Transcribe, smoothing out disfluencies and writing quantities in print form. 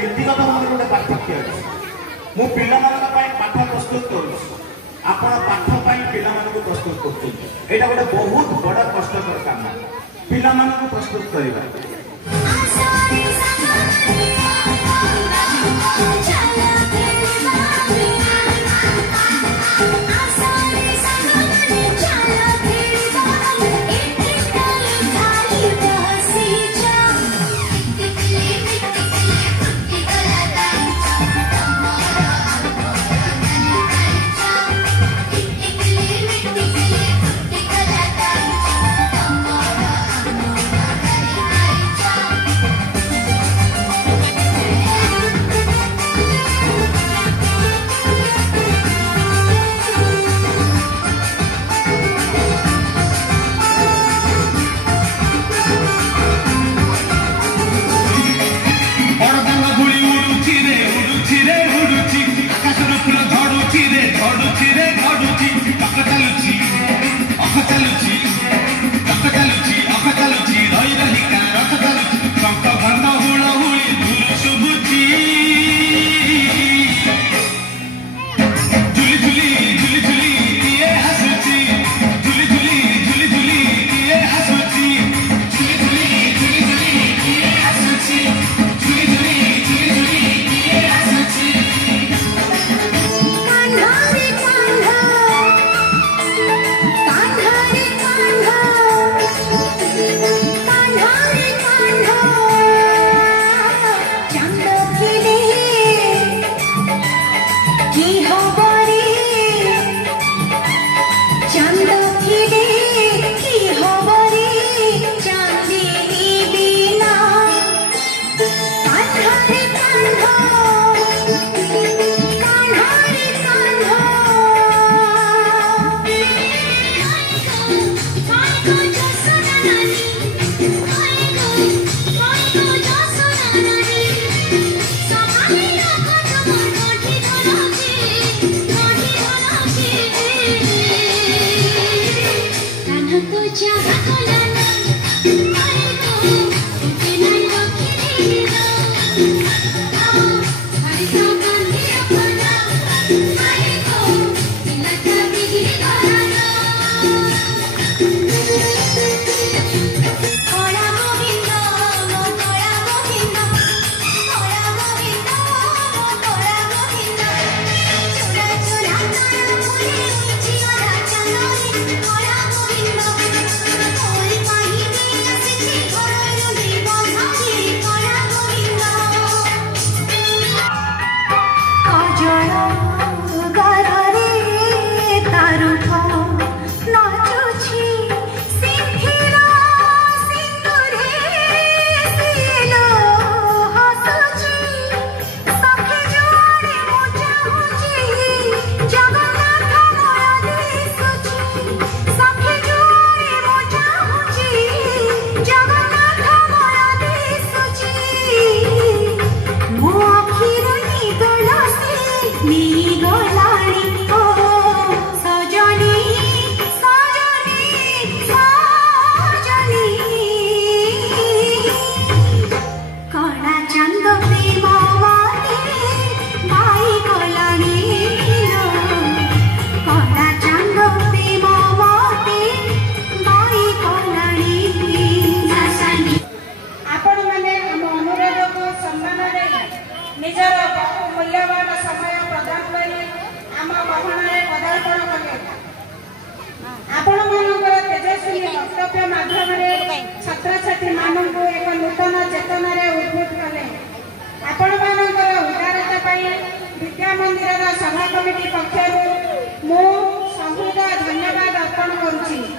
नीतिगत भाव गोटे पार्थक्य अच्छे मु पिला पाठ प्रस्तुत करुँ आपण पाठ पिला प्रस्तुत कर गोटे बहुत बड़ा कष्टर काम पिला प्रस्तुत करवा निजर मूल्यवान समय प्रदान कर आम गहन पदार्पण कले आपण मानकर तेजस्वी वक्तव्य माध्यम छात्र छात्री मानक एक नूतन चेतन उद्भूत कले आपण मानकर उदारता विद्या मंदिर सभा कमिटी पक्षर मु सहृदय धन्यवाद अर्पण करुछि।